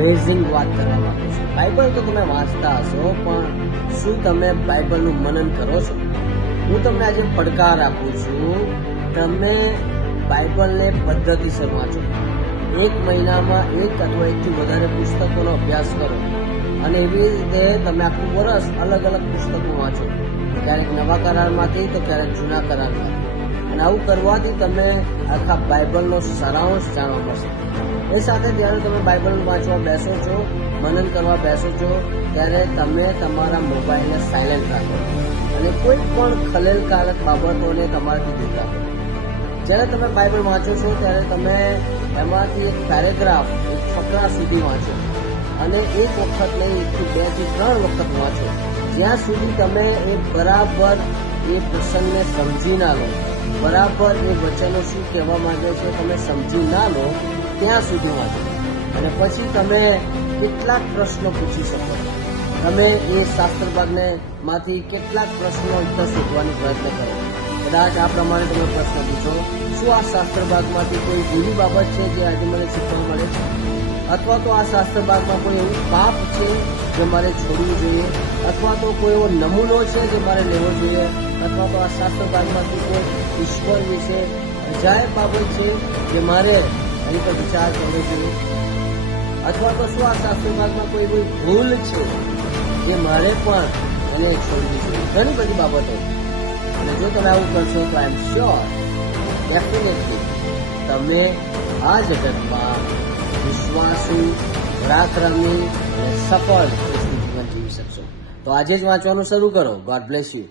Amazing વાત કરવા માંગુ છું. બાઇબલ તો તમે વાંચતા હશો, પણ શું તમે બાઇબલનું મનન કરો છો? હું તમને આજે પડકાર આપું છું. તમે બાઇબલને પદ્ધતિસર વાંચો. એક મહિનામાં એક અથવા એકથી વધારે પુસ્તકોનો અભ્યાસ કરો અને એવી રીતે તમે આખું વર્ષ અલગ અલગ પુસ્તકો વાંચો, ક્યારેક નવા કરારમાંથી તો ક્યારેક જૂના કરારમાંથી. અને આવું કરવાથી તમે આખા બાઇબલનો સારાંશ જાણવા મળશે. એ સાથે જ્યારે તમે બાઇબલ વાંચવા બેસો છો, મનન કરવા બેસો છો, ત્યારે તમે તમારા મોબાઈલને સાયલેન્ટ રાખો અને કોઈ પણ ખલેલકારક બાબતોને તમારાથી દૂર રાખો. જ્યારે તમે બાઇબલ વાંચો છો ત્યારે તમે એમાંથી એક પેરેગ્રાફ, એક ફકરા સુધી વાંચો અને એક વખત નહીં, 1 થી 2 થી 3 વખત વાંચો, જ્યાં સુધી તમે એ બરાબર એ પ્રસંગને સમજી ના લો, બરાબર એ વચનો શું કહેવા માંગે છે તમે સમજી ના લો ત્યાં સુધી વાંચો. અને પછી તમે કેટલાક પ્રશ્નો પૂછી શકો. તમે એ શાસ્ત્ર ભાગને માંથી કેટલાક પ્રશ્નો ઉત્તર શોધવાનો પ્રયત્ન કરો. કદાચ આ પ્રમાણે તમે પ્રશ્ન પૂછો, શું આ શાસ્ત્ર ભાગમાંથી કોઈ એવી બાબત છે જે આજે મને શીખવા મળે છે? અથવા તો આ શાસ્ત્ર ભાગમાં કોઈ એવું પાપ છે જે મારે છોડવું જોઈએ? અથવા તો કોઈ એવો નમૂનો છે જે મારે લેવો જોઈએ? અથવા તો આ શાસ્ત્ર ભાગમાંથી કોઈ ઈશ્વર વિશે અજાયબ બાબત છે જે મારે એની પર વિચાર કરવો જોઈએ? અથવા તો શું આ શાસ્ત્ર ભાગમાં કોઈ એવી ભૂલ છે જે મારે પણ એને છોડવી જોઈએ? ઘણી બધી બાબતો. અને જો તમે આવું કરશો તો આઈ એમ શ્યોર, ડેફિનેટલી તમે આ જગતમાં વિશ્વાસુ, પરાક્રમી અને સફળ જીવન જીવી શકશો. તો આજે જ વાંચવાનું શરૂ કરો. God bless you.